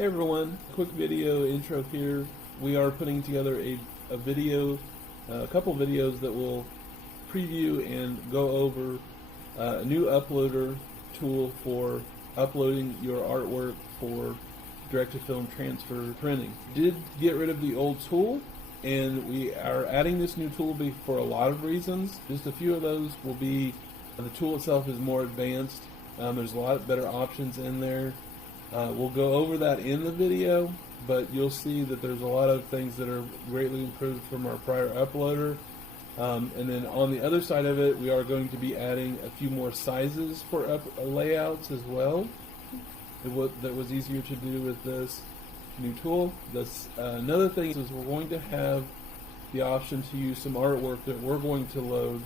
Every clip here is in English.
Hey everyone, quick video intro here. We are putting together a video, a couple videos that will preview and go over a new uploader tool for uploading your artwork for direct-to-film transfer printing. Did get rid of the old tool, and we are adding this new tool for a lot of reasons. Just a few of those will be the tool itself is more advanced. There's a lot better options in there. We'll go over that in the video, but you'll see that there's a lot of things that are greatly improved from our prior uploader. And then on the other side of it, we are going to be adding a few more sizes for layouts as well. That was easier to do with this new tool. Another thing is we're going to have the option to use some artwork that we're going to load,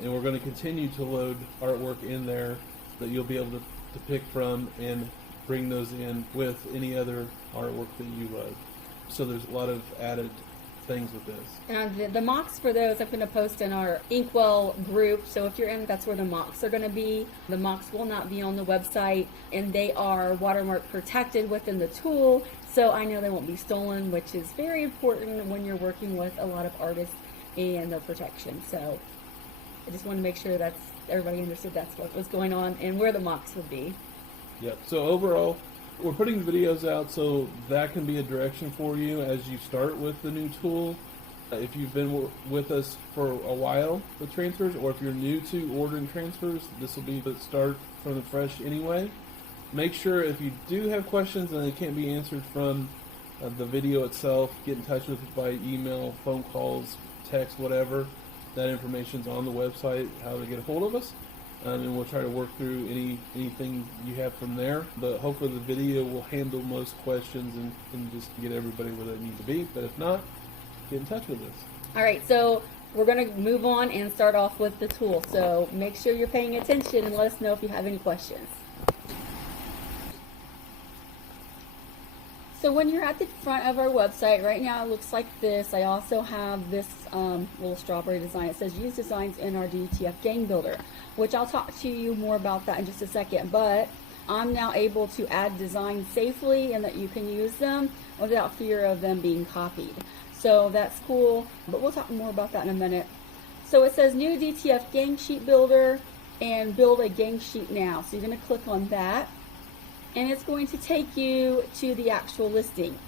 and we're going to continue to load artwork in there that you'll be able to pick from and bring those in with any other artwork that you load. So there's a lot of added things with this. And the mocks for those I'm going to post in our Inkwell group. So if you're in, that's where the mocks are going to be. The mocks will not be on the website, and they are watermark protected within the tool. So I know they won't be stolen, which is very important when you're working with a lot of artists and their protection. So I just want to make sure that's everybody understood that's what was going on and where the mocks would be. Yep. So overall, we're putting videos out so that can be a direction for you as you start with the new tool. If you've been with us for a while with transfers, or if you're new to ordering transfers, this will be the start from the fresh anyway. Make sure if you do have questions and they can't be answered from the video itself, get in touch with us by email, phone calls, text, whatever. That information's on the website, how to get a hold of us. And we'll try to work through anything you have from there. But hopefully the video will handle most questions and just get everybody where they need to be. But if not, get in touch with us. All right, so we're going to move on and start off with the tool. So make sure you're paying attention and let us know if you have any questions. So when you're at the front of our website, right now it looks like this. I also have this little strawberry design. It says use designs in our DTF Gang Builder, which I'll talk to you more about that in just a second. But I'm now able to add designs safely and that you can use them without fear of them being copied. So that's cool, but we'll talk more about that in a minute. So it says new DTF Gang Sheet Builder and build a gang sheet now. So you're going to click on that, and it's going to take you to the actual listing.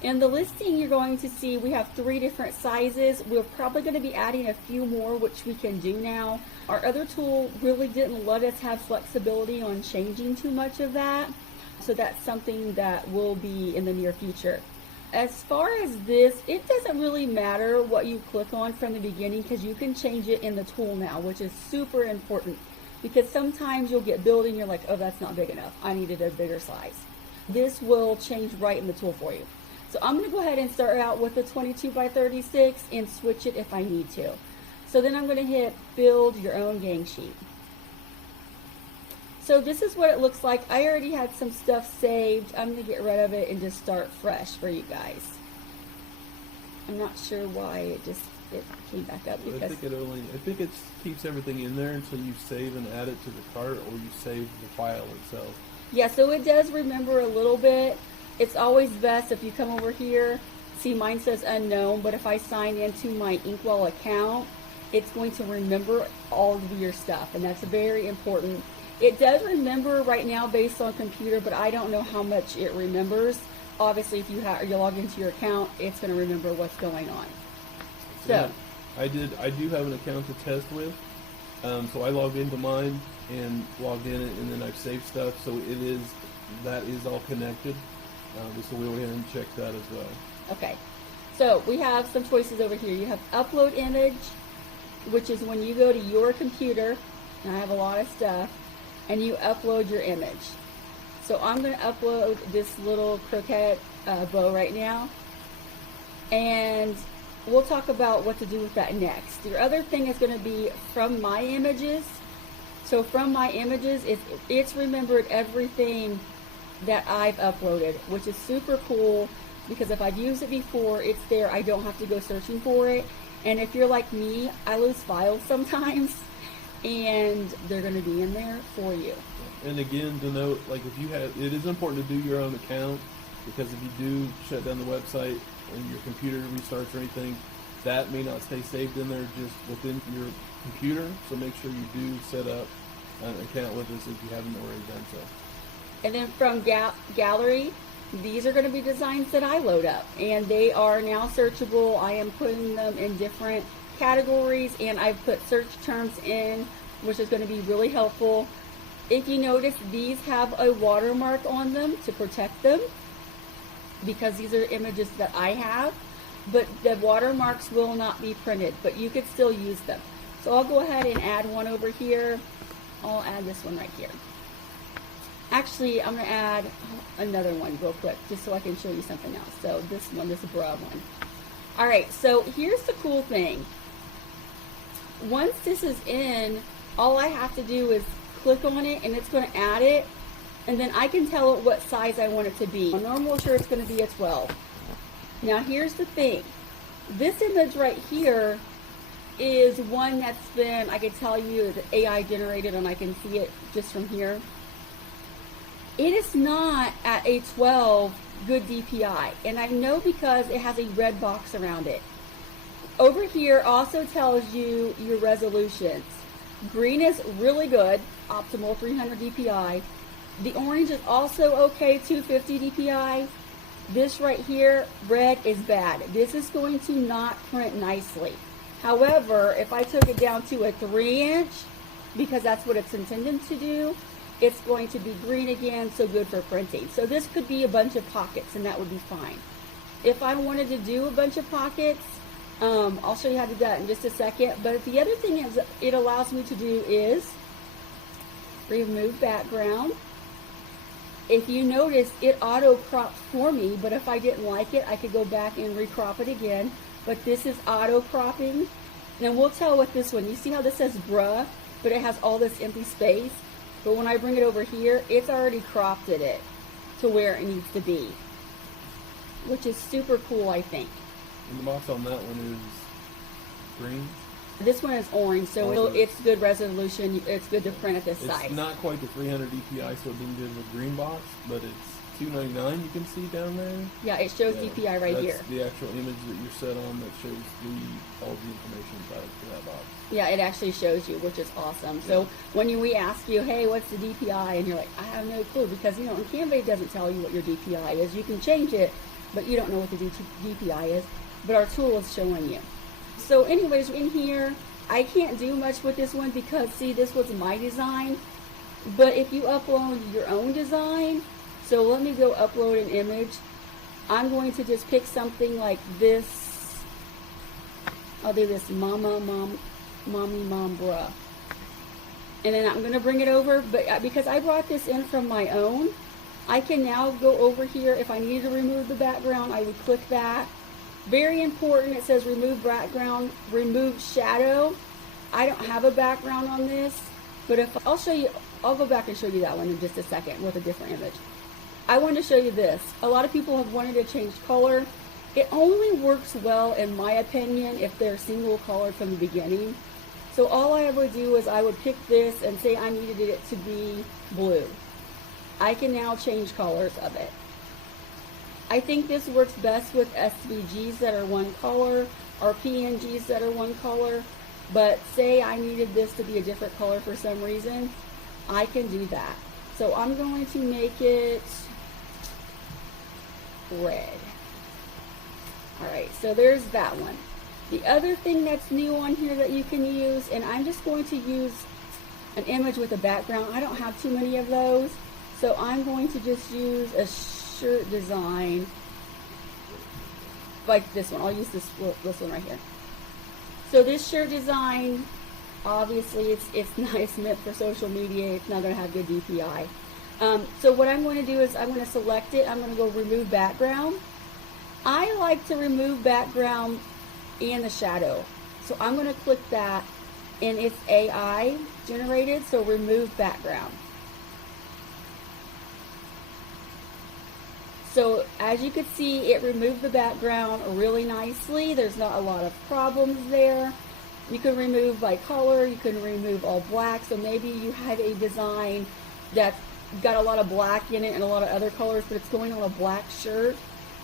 In the listing, you're going to see we have 3 different sizes. We're probably going to be adding a few more, which we can do now. Our other tool really didn't let us have flexibility on changing too much of that. So that's something that will be in the near future. As far as this, it doesn't really matter what you click on from the beginning because you can change it in the tool now, which is super important. Because sometimes you'll get building, you're like, oh, that's not big enough. I needed a bigger size. This will change right in the tool for you. So I'm going to go ahead and start out with the 22 by 36 and switch it if I need to. So then I'm going to hit build your own gang sheet. So this is what it looks like. I already had some stuff saved. I'm going to get rid of it and just start fresh for you guys. I'm not sure why it came back up. Because I think it keeps everything in there until you save and add it to the cart, or you save the file itself. Yeah, so it does remember a little bit. It's always best if you come over here. See, mine says unknown, but if I sign into my Inkwell account, it's going to remember all of your stuff, and that's very important. It does remember right now based on computer, but I don't know how much it remembers. Obviously, if you log into your account, it's going to remember what's going on. So yeah, I do have an account to test with, so I logged into mine and logged in it, and then I've saved stuff, so that is all connected. So we'll go ahead and check that as well. Okay, so we have some choices over here. You have upload image, which is when you go to your computer, and I have a lot of stuff, and you upload your image. So I'm going to upload this little croquette bow right now, and we'll talk about what to do with that next. Your other thing is going to be from my images. So from my images, it's remembered everything that I've uploaded, which is super cool because if I've used it before, it's there. I don't have to go searching for it. And if you're like me, I lose files sometimes, and they're going to be in there for you. And again, to note, like if you have, it is important to do your own account because if you do shut down the website and your computer restarts or anything, that may not stay saved in there just within your computer. So make sure you do set up an account with us if you haven't already done so. And then from gallery, these are going to be designs that I load up, and they are now searchable. I am putting them in different categories, and I've put search terms in, which is going to be really helpful. If you notice, these have a watermark on them to protect them, because these are images that I have, but the watermarks will not be printed, but you could still use them. So I'll go ahead and add one over here. I'll add this one right here. Actually, I'm going to add another one real quick, just so I can show you something else. So this one, this bruh one. All right, so here's the cool thing. Once this is in, all I have to do is click on it, and it's going to add it, and then I can tell it what size I want it to be. A normal shirt is going to be a 12. Now here's the thing. This image right here is one that's been, I can tell you, the AI generated, and I can see it just from here. It is not at a 12 good DPI, and I know because it has a red box around it. Over here also tells you your resolutions. Green is really good, optimal 300 DPI. The orange is also okay, 250 DPI. This right here, red, is bad. This is going to not print nicely. However, if I took it down to a 3-inch, because that's what it's intended to do, it's going to be green again, so good for printing. So this could be a bunch of pockets, and that would be fine. If I wanted to do a bunch of pockets, I'll show you how to do that in just a second. But the other thing is it allows me to do is remove background. If you notice, it auto cropped for me, but if I didn't like it, I could go back and recrop it again. But this is auto cropping. Now we'll tell with this one. You see how this says bruh, but it has all this empty space? But when I bring it over here, it's already cropped it to where it needs to be, which is super cool, I think. And the box on that one is green. This one is orange, so it's good resolution. It's good to print at this size. It's not quite the 300 DPI, so it didn't do the green box, but it's 299. You can see down there. Yeah, it shows DPI right here. That's the actual image that you're set on that shows all the information about it for that box. Yeah, it actually shows you, which is awesome. So when we ask you, hey, what's the DPI? And you're like, I have no clue, because, you know, in Canva it doesn't tell you what your DPI is. You can change it, but you don't know what the DPI is. But our tool is showing you. So anyways, in here, I can't do much with this one because, see, this was my design. But if you upload your own design, so let me go upload an image. I'm going to just pick something like this. I'll do this mommy, mom, bruh. And then I'm going to bring it over, but because I brought this in from my own, I can now go over here. If I needed to remove the background, I would click that. Very important, it says remove background, remove shadow. I don't have a background on this, but if I'll show you, I'll go back and show you that one in just a second with a different image. I want to show you this. A lot of people have wanted to change color. It only works well, in my opinion, if they're single colored from the beginning. So all I would do is I would pick this and say I needed it to be blue. I can now change colors of it. I think this works best with SVGs that are one color or PNGs that are one color, but say I needed this to be a different color for some reason, I can do that. So I'm going to make it red. Alright, so there's that one. The other thing that's new on here that you can use, and I'm just going to use an image with a background. I don't have too many of those, so I'm going to just use a shirt design like this one. I'll use this one right here. So this shirt design, obviously it's nice, meant for social media. It's not going to have good DPI. So what I'm going to do is I'm going to select it. I'm going to go remove background. I like to remove background and the shadow. So I'm going to click that, and it's AI generated, so remove background. So as you can see, it removed the background really nicely. There's not a lot of problems there. You can remove by color, you can remove all black. So maybe you had a design that's got a lot of black in it and a lot of other colors, but it's going on a black shirt.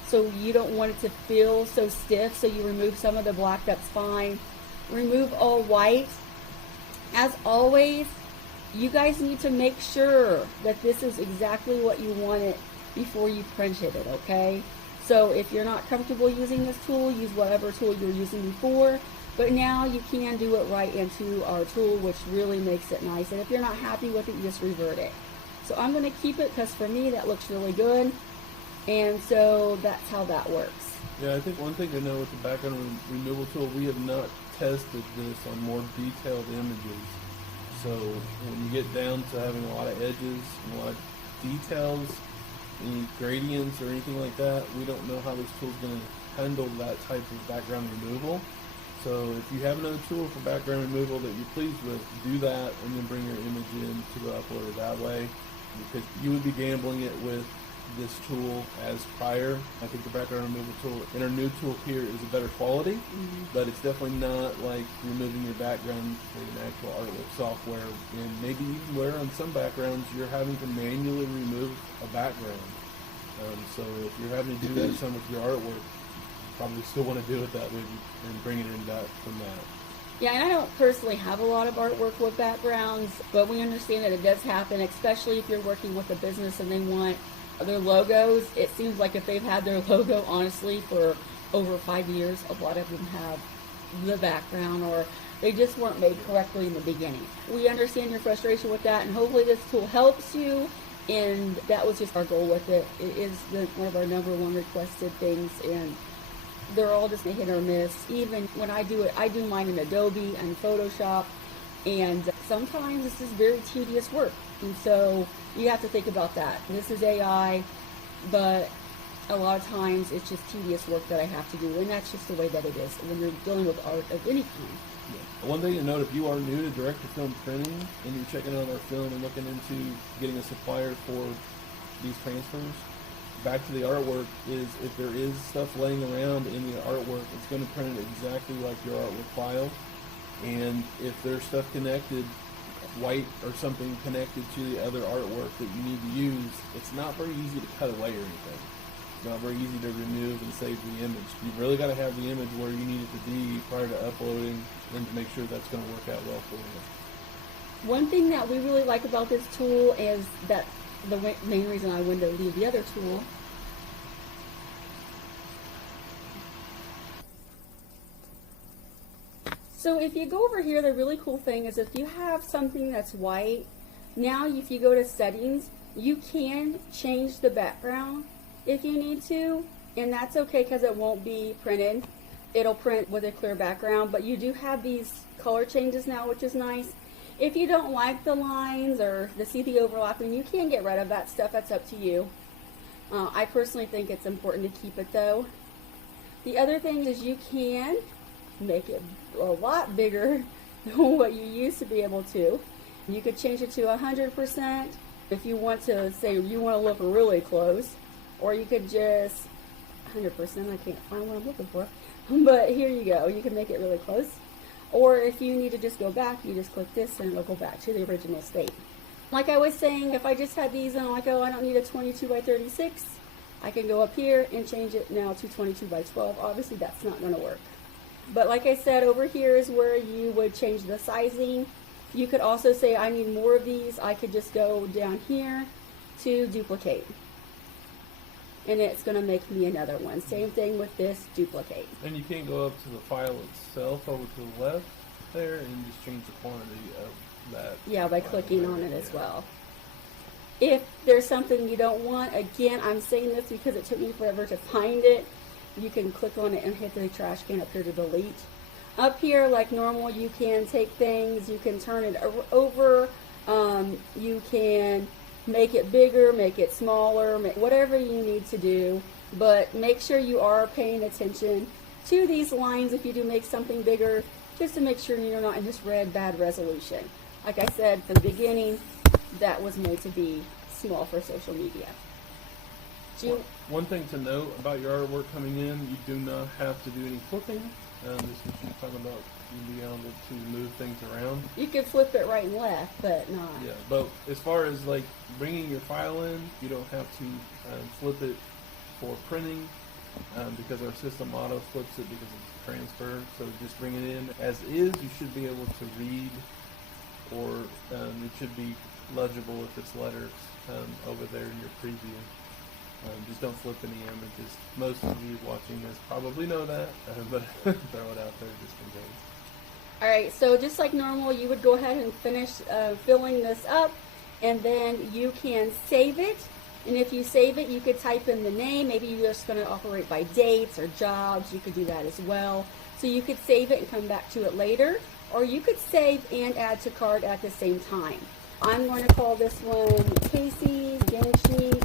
So you don't want it to feel so stiff, so you remove some of the black, that's fine. Remove all white. As always, you guys need to make sure that this is exactly what you want it before you printed it, okay? So if you're not comfortable using this tool, use whatever tool you were using before. But now you can do it right into our tool, which really makes it nice. And if you're not happy with it, you just revert it. So I'm going to keep it because for me that looks really good. And so that's how that works. Yeah, I think one thing to know with the background removal tool, we have not tested this on more detailed images. So when you get down to having a lot of edges and a lot of details, any gradients or anything like that, we don't know how this tool is going to handle that type of background removal. So if you have another tool for background removal that you're pleased with, do that and then bring your image in to the uploader that way, because you would be gambling it with this tool as prior. I think the background removal tool in our new tool here is a better quality, but it's definitely not like removing your background with an actual artwork software. And maybe even where on some backgrounds you're having to manually remove a background. So if you're having to do that some with your artwork, you probably still want to do it that way and bring it in that from that. Yeah, and I don't personally have a lot of artwork with backgrounds, but we understand that it does happen, especially if you're working with a business and they want their logos. It seems like if they've had their logo, honestly, for over 5 years, a lot of them have the background, or they just weren't made correctly in the beginning. We understand your frustration with that, and hopefully this tool helps you, and that was just our goal with it. It is one of our #1 requested things, and they're all just a hit or miss. Even when I do it, I do mine in Adobe and Photoshop, and sometimes this is very tedious work, and so you have to think about that. This is AI, but a lot of times it's just tedious work that I have to do, and that's just the way that it is when you're dealing with art of any kind. Yeah. One thing to note, if you are new to direct-to-film printing and you're checking out our film and looking into getting a supplier for these transfers, back to the artwork, is if there is stuff laying around in the artwork, it's going to print it exactly like your artwork file. And if there's stuff connected, white or something connected to the other artwork that you need to use, it's not very easy to cut away or anything. It's not very easy to remove and save the image. You've really got to have the image where you need it to be prior to uploading, and to make sure that's going to work out well for you. One thing that we really like about this tool is that the main reason I wanted to leave the other tool So if you go over here, the really cool thing is if you have something that's white, now if you go to settings, you can change the background if you need to, and that's okay because it won't be printed. It'll print with a clear background, but you do have these color changes now, which is nice. If you don't like the lines or see the overlapping, you can get rid of that stuff. That's up to you. I personally think it's important to keep it though. The other thing is you can make it a lot bigger than what you used to be able to. You could change it to 100% if you want to say you want to look really close, or you could just 100%, I can't find what I'm looking for, but here you go, you can make it really close. Or if you need to just go back, you just click this and it'll go back to the original state. Like I was saying, if I just had these and I'm like, oh, I don't need a 22 by 36, I can go up here and change it now to 22 by 12. Obviously that's not going to work. But like I said, over here is where you would change the sizing. You could also say I need more of these. I could just go down here to duplicate. And it's going to make me another one. Same thing with this, duplicate. And you can go up to the file itself over to the left there and just change the quantity of that. Yeah, by clicking on it as well. If there's something you don't want, again, I'm saying this because it took me forever to find it. You can click on it and hit the trash can up here to delete. Up here, like normal, you can take things, you can turn it over, you can make it bigger, make it smaller, whatever you need to do. But make sure you are paying attention to these lines if you do make something bigger, just to make sure you're not in this bad resolution. Like I said from the beginning, that was made to be small for social media. One thing to note about your artwork coming in, you do not have to do any flipping Just what you're talking about, you being able to move things around. You could flip it right and left, but not. Yeah, but as far as like bringing your file in, you don't have to flip it for printing because our system auto flips it because it's transfer. So just bring it in as is. You should be able to read, or it should be legible if it's letters over there in your preview. Just don't flip any images. Most of you watching this probably know that, but throw it out there just in case. Alright, so just like normal, you would go ahead and finish filling this up, and then you can save it. And if you save it, you could type in the name. Maybe you're just going to operate by dates or jobs. You could do that as well. So you could save it and come back to it later, or you could save and add to cart at the same time. I'm going to call this one Casey's Gang Sheet.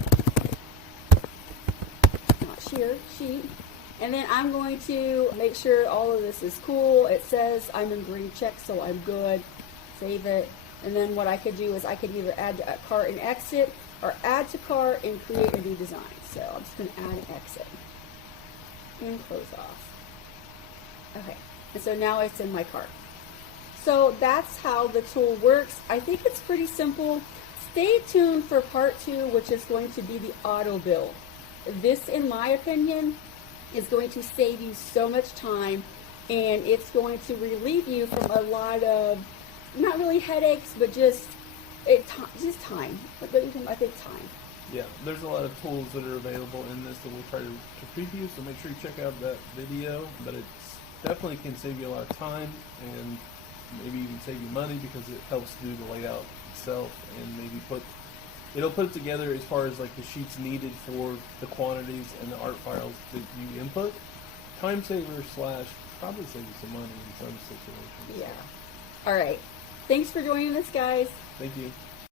Not sheer, sheet. And then I'm going to make sure all of this is cool. It says I'm in green check, so I'm good. Save it. And then what I could do is I could either add to cart and exit, or add to cart and create a new design. So I'm just going to add and exit. And close off. Okay. And so now it's in my cart. So that's how the tool works. I think it's pretty simple. Stay tuned for part 2, which is going to be the auto build. This, in my opinion, is going to save you so much time, and it's going to relieve you from a lot of, not really headaches, but just time. I think time. Yeah, there's a lot of tools that are available in this that we'll try to preview, so make sure you check out that video. But it definitely can save you a lot of time, and maybe even save you money because it helps do the layout itself, and maybe it'll put it together as far as like the sheets needed for the quantities and the art files that you input. Time saver / probably save you some money in some situations. Yeah. All right. Thanks for joining us, guys. Thank you.